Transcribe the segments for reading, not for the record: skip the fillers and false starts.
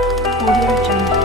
Audio Jungle.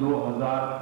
2000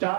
4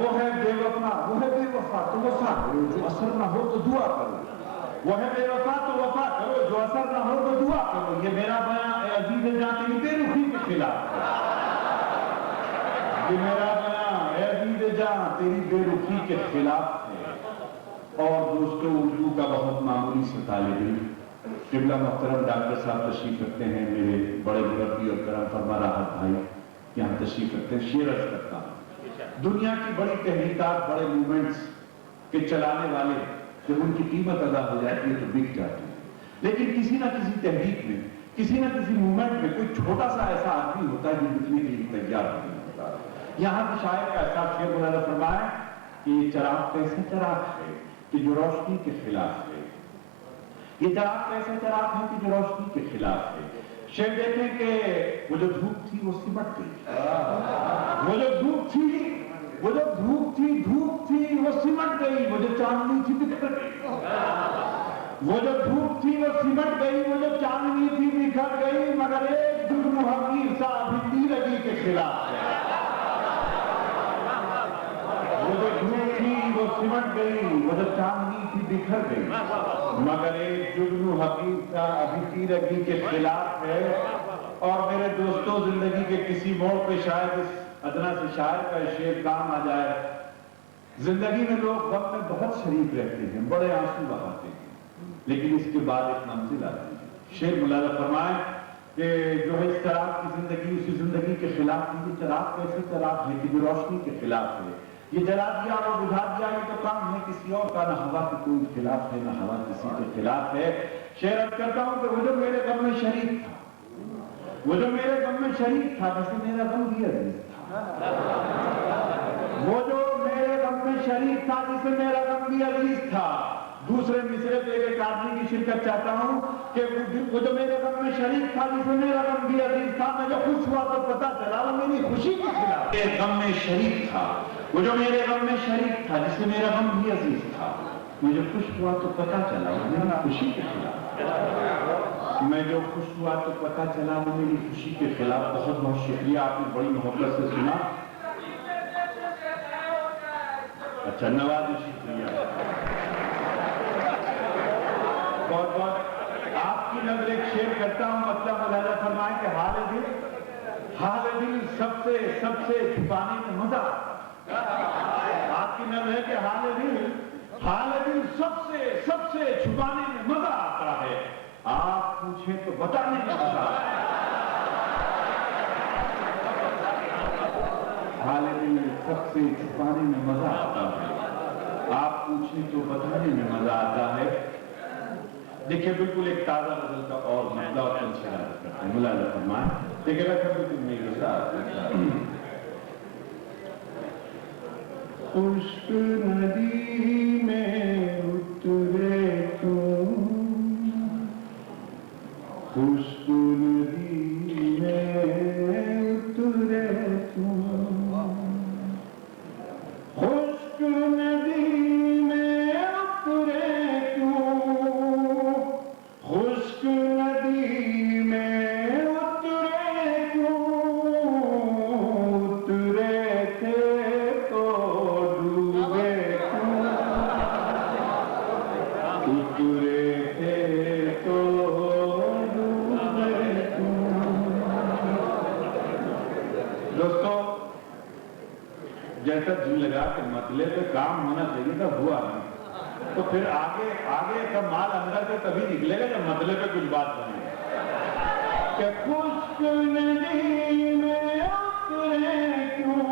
وہ ہے بے وفا تو وفا کرو، جو اثر نہ ہو تو دعا کرو، وہ ہے بے وفا تو وفا کرو، جو اثر نہ ہو تو دعا کرو. یہ میرا بیان اے عزیز جاں تیری بے رخی کے خلاف ہے. یہ میرا بیان اے عزیز جاں تیری بے رخی کے خلاف ہے. اور دوستو، اردو کا بہت معمولی سے طالب علم قبلہ محترم ڈاکٹر صاحب تشریف رکھتے ہیں، میرے بڑے مربی اور کرم فرما راحت بھائی یہاں تشریف رکھتے ہیں. شعر عرض کرتا ہوں، دنیا کی بڑی تحریکات، بڑے موومنٹس کے چلانے والے جب ان کی قیمت ادا ہو جاتی ہے تو بک جاتی ہے، لیکن کسی نہ کسی تحریک میں، کسی نہ کسی موومنٹ میں کوئی چھوٹا سا ایسا آدمی ہوتا ہے جو بکنے کے لیے تیار نہیں ہوتا. یہاں کے شاعر کا ایسا شعر مولانا فرمایا کہ یہ چراغ کیسا چراغ ہے کہ جو روشنی کے خلاف ہے. یہ چراغ کیسا چراغ ہے کہ جو روشنی کے خلاف ہے. شعر دیکھیں کہ وہ جو دھوپ تھی وہ سمٹ گئی، وہ جو دھوپ تھی وہ سمٹ گئی، وہ جو چاندنی تھی بکھر گئی. وہ جو دھوپ تھی وہ سمٹ گئی، وہ جو چاندنی تھی بکھر گئی، مگر ایک جرم حقیر سا ابھی تیرگی کے خلاف ہے. وہ جو دھوپ تھی وہ سمٹ گئی، وہ جو چاندنی تھی بکھر گئی، مگر ایک جرم حقیر سا ابھی تیرگی کے خلاف ہے. اور میرے دوستوں، زندگی کے کسی موڑ پہ شاید اس ادنا سے شاعر کا شعر کام آ جائے. زندگی میں لوگ غم میں بہت شریک رہتے ہیں، بڑے آنسو بہاتے ہیں، لیکن اس کے بعد ایک منزل آتی ہے. شعر مولانا فرمائے کہ جو ہے اس چراغ کی زندگی اسی زندگی کے خلاف ہے. یہ چراغ کیسے چراغ ہے کہ جو روشنی کے خلاف ہے. یہ جلا دیا اور بجھا دیا، یہ تو کام ہے کسی اور کا، نہ ہوا کے کوئی خلاف ہے نہ ہوا کسی کے خلاف ہے. شعر عرض کرتا ہوں کہ وہ جو میرے غم میں شریک تھا، وہ جو میرے غم میں شریک تھا، جسے میرا غم بھی عزیز تھا. وہ جو میرے غم میں شریک تھا، جسے میرا غم بھی عزیز تھا. دوسرے مصرے پہ ایک آدمی کی شرکت چاہتا ہوں کہ وہ جو میرے غم میں شریک تھا، جسے میرا غم بھی عزیز تھا. میں جو خوش ہوا تو پتا چلا وہ میری خوشی کے خلاف. میرے غم میں شریک تھا، وہ جو میرے غم میں شریک تھا، جسے میرا غم بھی عزیز تھا. مجھے خوش ہوا تو پتا چلا وہ میری خوشی کے خلاف. میں جو خوش ہوا تو پتا چلا وہ میری خوشی کے خلاف. بہت بہت شکریہ، آپ نے بڑی محبت سے سنا. اچھا، نوازی شکریہ بہت بہت. آپ کی نظر ایک شعر کرتا ہوں، مطلب مولانا فرمائے کہ حال دل سب سے چھپانے میں مزہ. آپ کی نظر ہے کہ حال دل سب سے چھپانے میں مزہ آتا ہے. آپ پوچھیں تو بتانے میں مزہ آتا ہے. حال دل سب سے چھپانے میں مزہ آتا ہے. آپ پوچھیں تو بتانے میں مزہ آتا ہے. دیکھیں بالکل ایک تازہ غزل کا اور مسئلہ اور شرارت کرتے ہیں. مولانا فرمائے دیکھیں گا کبھی تم نہیں گزرا. خشک ندی میں اترے تم، خشک ندی میں اترے تم، خشک ندی میں اترے تم، خشک ندی میں اترے تم. اترے تھے تو ڈوبے تم، اترے تھے تو ڈوبے تم. دوستو، جیسا جی لگا کہ مسئلے پہ کام ہونا چاہیے تھا، ہوا نہیں. تو پھر آگے کا مال اندر سے تبھی نکلے گا جب مسئلے پہ کچھ بات بنے گی. کہ خشک ندی میں اترے کیوں،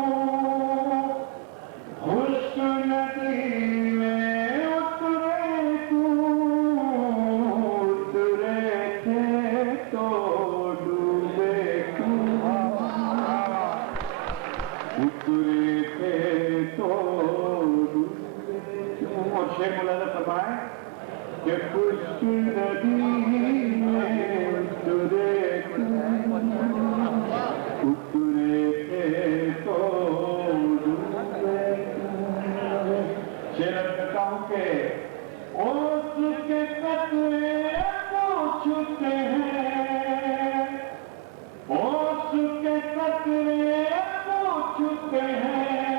خشک ندی میں اترے کیوں، اترے تھے تو ڈوبے کیوں، اترے تھے تو ڈوبے کیوں. اور شیخ مولانا فرمائے کہ خشک ندی میں اترے کیوں، اترے تھے تو ڈوبے کیوں. شعر کرتا ہوں کہ اوس کے قطرے پوچھتے ہیں، اوس کے قطرے پوچھتے ہیں،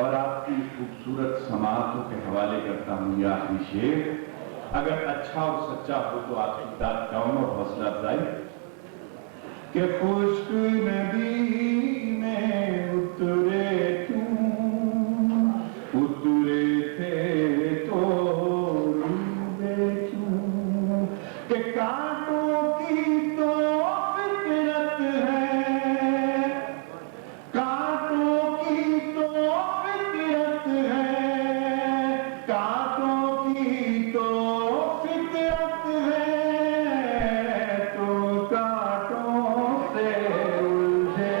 اور آپ کی خوبصورت سماعتوں کے حوالے کرتا ہوں یہ آخری شعر. اگر اچھا اور سچا ہو تو آپ کی تعاون اور حوصلہ افزائی. کہ خشک ندی میں اترے کیوں، اترے تھے تو ڈوبے کیوں، کہ کانٹوں کی تو فطرت ہے، کانٹوں کی تو فطرت ہے، کانٹوں کی تو فطرت ہے، تو کانٹوں سے الجھے.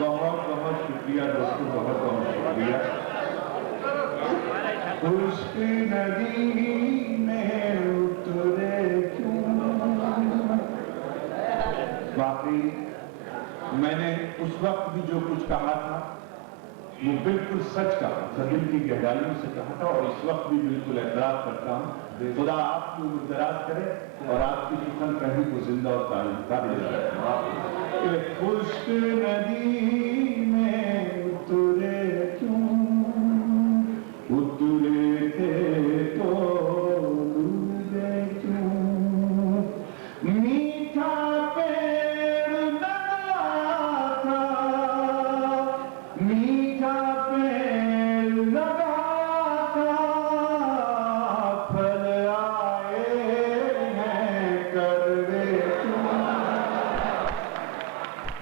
بہت بہت شکریہ دوستو، بہت بہت شکریہ. خشک ندی میں اترے کیوں. واقعی میں نے اس وقت بھی جو کچھ کہا تھا وہ بالکل سچ کہا تھا، دل کی گہرائیوں سے کہا تھا، اور اس وقت بھی بالکل اعتراف کرتا ہوں. خدا آپ کی عمر دراز کرے اور آپ کی سخن کہیں کو زندہ اور قابل رکھے. خشک ندی میں اترے کیوں، اترے تھے تو ڈوبے کیوں. میٹھا پیڑ لگا تھا، میٹھا پیڑ لگا تھا، پھل آئے ہیں کڑوے کیوں،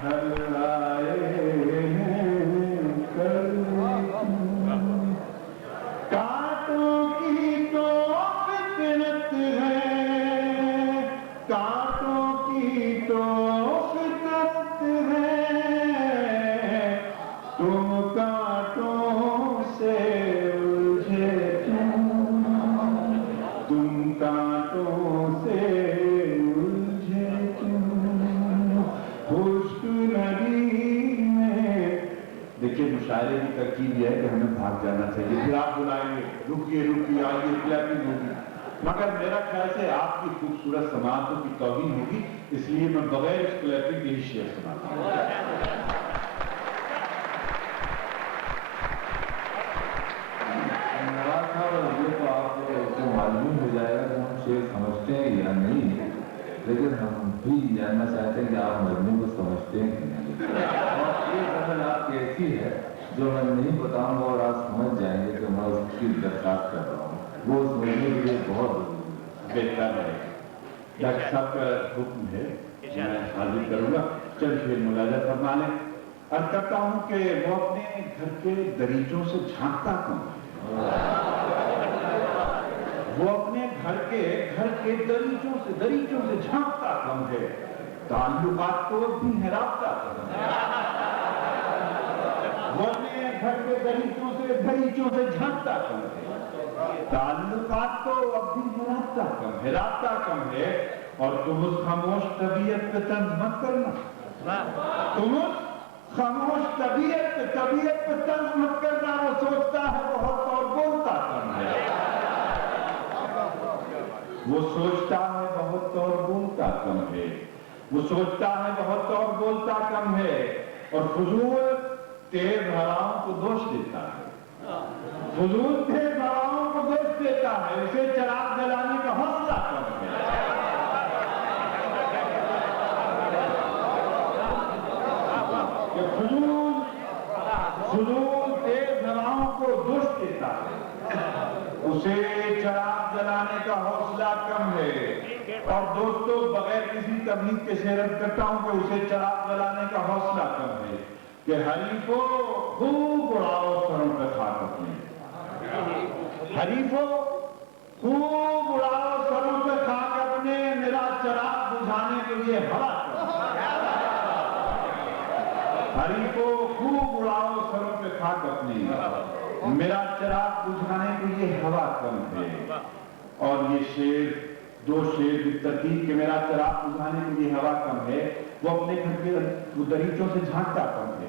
پھل آئے ہیں کڑوے کیوں. کانٹوں کی تو فطرت ہے، کانٹوں کی تو فطرت ہے، تم کانٹوں سے الجھے کیوں، تم کانٹوں سے الجھے کیوں. خشک ندی میں. دیکھیے مشاعرے کی ترکیب یہ ہے کہ ہمیں بھاگ جانا چاہیے، پھر آپ بلائیں گے رکیے رکیے آئیے کلیپنگ ہوگی، مگر میرا خیال سے آپ کی خوبصورت سماعتوں کی توہین ہوگی، اس لیے میں بغیر اس کلیپنگ کے ہی شعر سناتا ہوں. نواز صاحب یہ تو آپ کو معلوم ہو جائے گا کہ ہم شعر سمجھتے ہیں یا نہیں، لیکن ہم بھی جاننا چاہتے ہیں کہ آپ مجموع کو سمجھتے ہیں کہ نہیں. اور یہ غزل آپ کی ایسی ہے جو میں نہیں بتاؤں گا اور آپ سمجھ جائیں گے کہ میں اس کی درخواست کر رہا ہوں، وہ سمجھنے کے لیے بہت ضروری ہے. بہتر ہے. ڈاکٹر صاحب کا حکم ہے، میں حاضر کروں گا. چل شعر ملاحظہ فرما لیں. عرض کرتا ہوں کہ وہ اپنے گھر کے دریچوں سے جھانکتا کون ہے، وہ اپنے گھر کے دریچوں سے جھانکتا کم ہے، تعلقات کو بھی ہے رابطہ کم ہے. وہ اپنے گھر کے دریچوں سے جھانکتا کم ہے، تعلقات کو اب بھی ہے رابطہ کم ہے. اور تم اس خاموش طبیعت پہ طنز مت کرنا، تم اس خاموش طبیعت پہ طنز مت کرنا. وہ سوچتا ہے بہت اور بولتا کم ہے، وہ سوچتا ہے بہت اور بولتا کم ہے، وہ سوچتا ہے بہت اور بولتا کم ہے. اور فضول تیز ہواؤں کو دوش دیتا ہے، فضول تیز ہواؤں کو دوش دیتا ہے، اسے چراغ جلانے کا حوصلہ کم ہے. کہ فضول تیز ہواؤں کو دوش دیتا ہے، اسے چراغ جلانے کا حوصلہ کم ہے. اور دوستو بغیر کسی تبلیغ کے شعر کرتا ہوں کہ اسے چراغ جلانے کا حوصلہ کم ہے. کہ حریفو خوب اڑاؤ سروں پہ خاک اپنے، حریفو خوب اڑاؤ سروں پہ خاک اپنے، میرا چراغ بجھانے کے لیے ہوا کم ہے. حریفو خوب اڑاؤ سروں پہ خاک اپنے، میرا چراغ بجھانے کے لیے ہوا کم ہے. اور یہ شعر دو شعر کی ترتیب کہ میرا چراغ بجھانے کے لیے ہوا کم ہے، وہ اپنے گھر کے دریچوں سے جھانکتا کم ہے.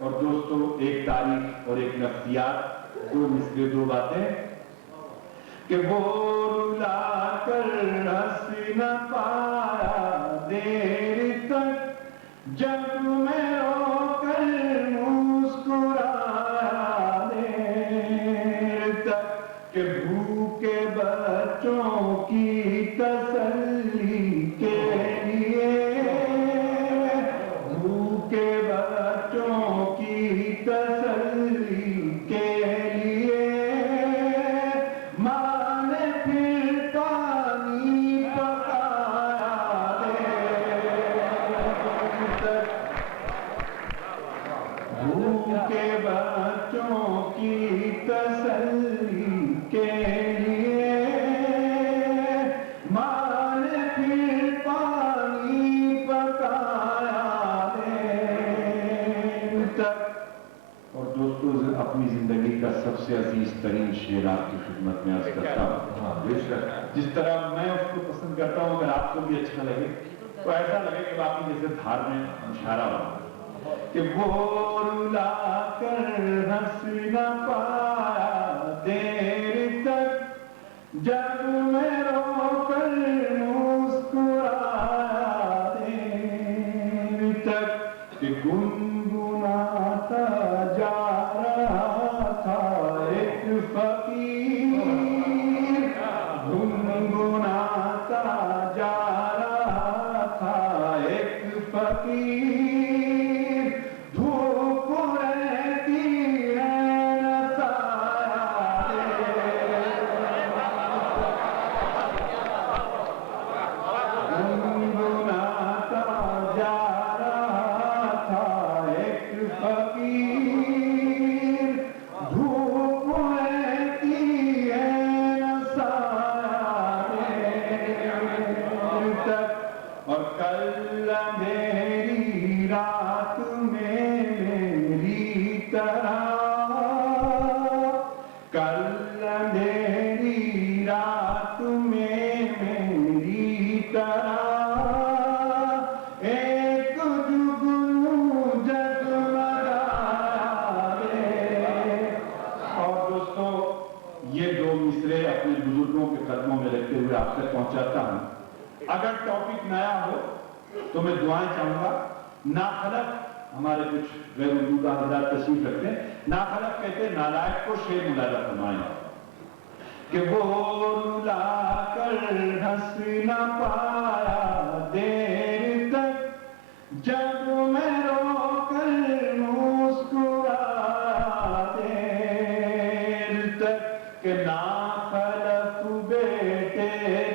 اور دوستو ایک تاریخ اور ایک نفسیات، دو مصرے دو باتیں کہ وہ رلا کر ہنس نہ پایا دیر تک جب میں رو کر مسکرایا دیر تک کہ بھوکے بچوں کی تسلی کے لیے بھوکے بچوں کی تسلی کے لیے ماں نے پھر پانی پکایا بھوکے بچوں کی تسلی کے لیے ماں نے پھر پانی پکایا دیر تک۔ اور دوستو اپنی زندگی کا سب سے عزیز ترین شعر آپ کی خدمت میں عرض کرتا ہوں، بے شک جس طرح میں اس کو پسند کرتا ہوں، اگر آپ کو بھی اچھا لگے تو ایسا لگے کہ باقی جیسے دھار میں اشارہ ہو کہ وہ رلا کر ہنس نہ پایا دیر تک جب میں رو کر مسکرایا دیر تک کہ گنگناتا جا رہا تھا ایک فقیر گنگناتا جا رہا تھا ایک فقیر دھوپ رہتی ہے گنگناتا جا رہا تھا ایک فقیر دھوپ رہتی ہے اور کل اندھیری رات میں میری طرح کل اندھیری رات میں میری طرح ایک جگنو جگمگایا دے۔ اور دوستو یہ دو مصرے اپنے بزرگوں کے قدموں میں رکھتے ہوئے آپ تک پہنچاتا ہوں۔ اگر ٹاپک نیا ہو تو میں دعائیں چاہوں گا۔ ناخلق ہمارے کچھ غیر اردو حضرات تشریف رکھتے ہیں، ناخلق کہتے ہیں نالائق کو شعر ملازہ فرمائیں کہ وہ رلا کر ہنس نہ پایا دیر تک جب میں رو کر مسکرایا دیر تک کہ ناخلق بیٹے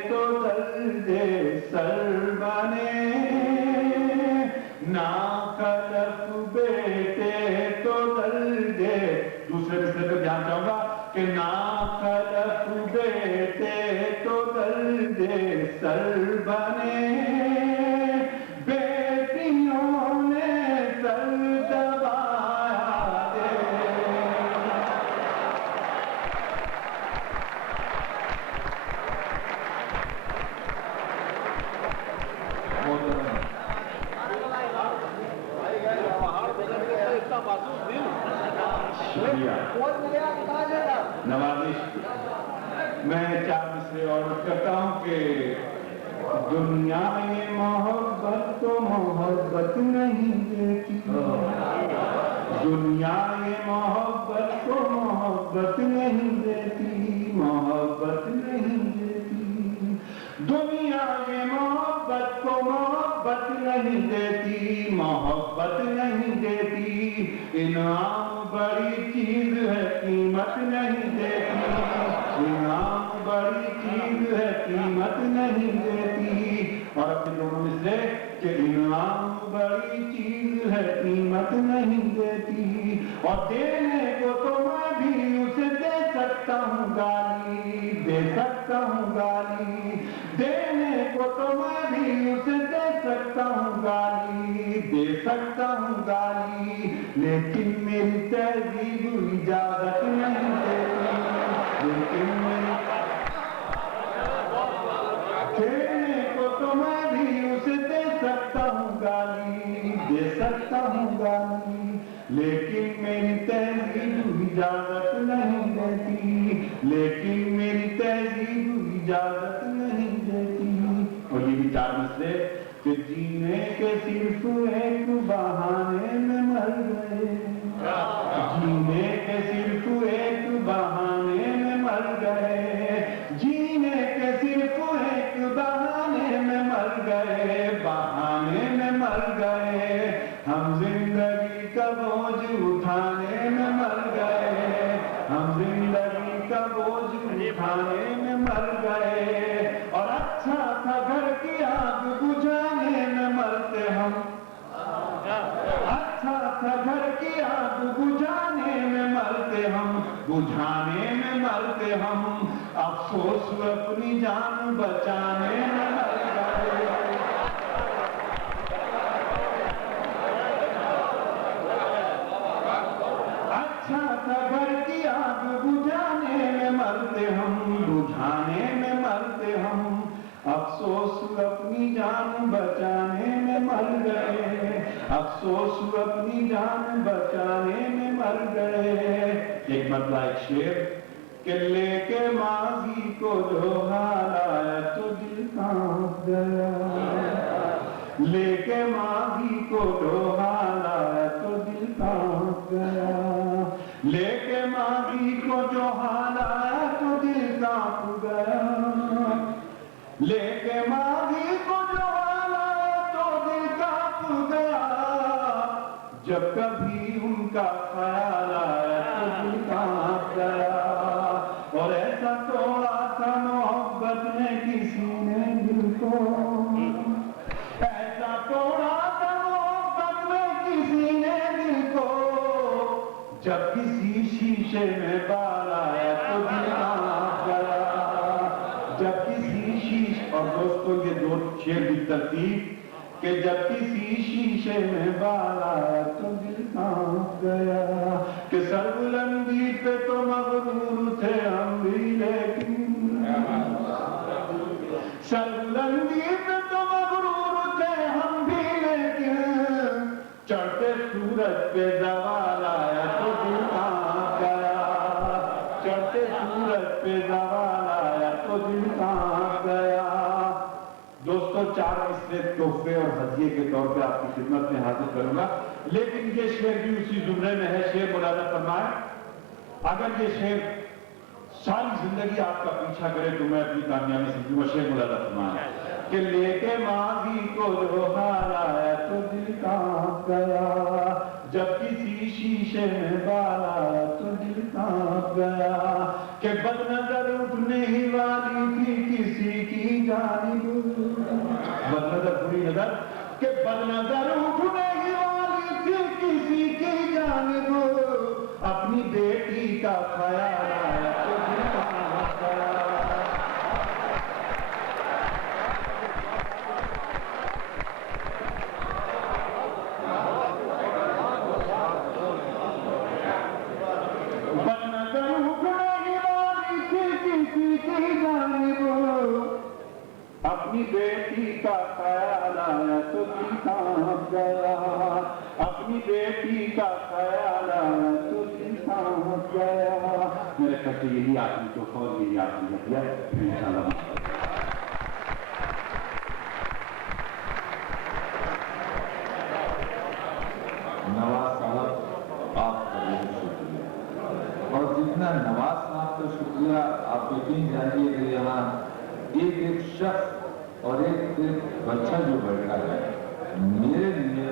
تو درد سر بنے ناخلق بیٹے تو درد دوسرے مصرے پہ دھیان چاہوں گا کہ ناخلق بیٹے تو درد سر بنے بیٹیوں نے سر دبایا دے۔ شکریہ نوازش۔ میں چار مصرے اور کرتا ہوں کہ دنیا یہ محبت تو محبت نہیں دیتی دنیا یہ محبت کو محبت نہیں دیتی محبت نہیں دیتی دنیا یہ محبت کو محبت نہیں دیتی محبت نہیں دیتی انعام بڑی چیز ہے قیمت نہیں دیتی انعام بڑی چیز ہے قیمت نہیں دیتی۔ اور اپنے دونوں مصرے کہ انعام بڑی چیز ہے قیمت نہیں دیتی اور دینے کو تو میں بھی اسے دے سکتا ہوں گالی دے سکتا ہوں گالی دینے کو تو میں بھی اسے دے سکتا ہوں گالی دے سکتا ہوں گالی لیکن میری تہذیب اجازت نہیں دیتی لیکن میری دینے کو تو میں بھی اسے دے سکتا ہوں گالی دے سکتا ہوں گالی لیکن اجازت نہیں دیتی، لیکن میری تہذیب اجازت نہیں دیتی. اور یہ بھی 4 مسئلے کہ جینے کے صرف ایک بہانے میں مر گئے، جینے کے صرف ایک بہانے میں مر گئے، جینے کے صرف ایک بہانے میں مر گئے، بہانے میں مر گئے. ہم زندگی کا بوجھ اٹھانے میں مر گئے، ہم زندگی کا بوجھ اٹھانے میں مر گئے. اور اچھا تھا گھر کی آگ بجھانے میں مرتے ہم، اچھا تھا گھر کی آگ بجھانے میں مرتے ہم، بجھانے میں مرتے ہم. افسوس اپنی جان بچانے میں مر گئے. اچھا تھا گھر کی آگ بجھانے میں مرتے ہم، بجھانے میں مرتے ہم. افسوس اپنی جان بچانے میں مر گئے، افسوس اپنی جان بچانے میں مر گئے. ایک مرتبہ ایک شعر کہ لے کے ماضی کو جو حال آیا تو دل کانپ گیا، لے کے ماضی کو جو حال آیا تو دل کانپ گیا، لے کے ماضی کو جو حال آیا تو دل کانپ گیا، لے کے ماضی کو جو حال آیا تو دل کانپ گیا. جب کبھی ان کا خیال آیا تو دل کانپ گیا. اور ایسا توڑا تھا محبت نے کسی نے دل کو، ایسا توڑا تھا محبت میں کسی نے دل کو. جب کسی شیشے میں بال آیا تو دل کانپ گیا، جب کسی شیشے. اور دوستو یہ 2 شعر کی ترتیب کہ جب کسی شیشے میں بال آیا تو دل کانپ گیا. کہ سر بلندی پہ تو مغرور تھے ہم بھی، لیکن سر بلندی پہ تو مغرور تھے ہم بھی، لیکن چڑھتے سورج پہ زوال آیا تو دل کانپ گیا، چڑھتے سورج پہ زوال آیا تو دل کانپ گیا. دوستو 4 مصرے تحفے اور ہدیے کے طور پہ آپ کی خدمت میں حاضر کروں گا، لیکن یہ شعر بھی اسی زمرے میں ہے. شعر ملاحظہ فرمائیں، اگر یہ شعر ساری زندگی آپ کا پیچھا کرے تو میں اپنی کامیابی سمجھوں گا. شعر ملاحظہ فرمائیں کہ لے کے ماضی کو جو حال آیا تو دل کانپ گیا، جب کسی شیشے میں بال آیا تو دل کانپ گیا. کہ بد نظر اٹھنے ہی والی تھی کسی کی جانب، بد نظر بری نظر، کہ بد نظر اٹھنے ہی والی تھی کسی کی جانب، اپنی بیٹی کا خیال آیا تو دل کانپ گیا. اپنی بیٹی کا خیال آیا تو دل کانپ گیا، اپنی بیٹی کا خیال آیا تو دل کانپ گیا. میرے خیال سے یہی آخری تحفہ اور یہی آخری ہدیہ ہے. انشاءاللہ نواز صاحب آپ کا بہت شکریہ. اور جتنا نواز صاحب کا شکریہ آپ یقین جانیے کہ یہاں ایک شخص اور ایک بچہ جو بیٹھا ہے، میرے لیے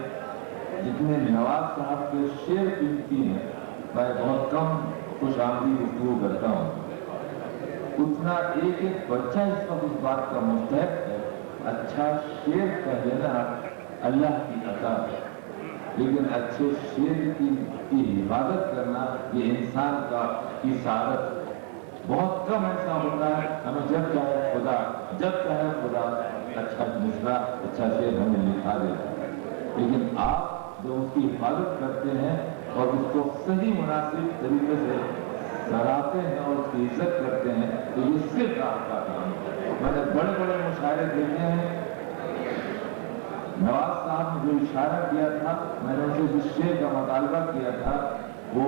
جتنے نواز صاحب کے شعر قیمتی ہیں، میں بہت کم خوش آمدید گفتگو کرتا ہوں، اتنا ایک بچہ اس وقت اس بات کا مستحق ہے. اچھا شعر کہہ لینا اللہ کی عطا ہے، لیکن اچھے شعر کی حفاظت کرنا یہ انسان کی سعادت. بہت کم ایسا ہوتا ہے ہمیں جب چاہے خدا اچھا مصرع اچھا شعر ہمیں لکھا دیتا ہے، لیکن آپ جو اس کی حفاظت کرتے ہیں اور اس کو صحیح مناسب طریقے سے سراہتے ہیں اور اس کی عزت کرتے ہیں تو یہ صرف آپ کا کام ہے. میں نے بڑے بڑے مشاعرے دیکھے ہیں، نواز صاحب نے جو اشارہ کیا تھا، میں نے ان سے جس شعر کا مطالبہ کیا تھا وہ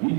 20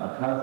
18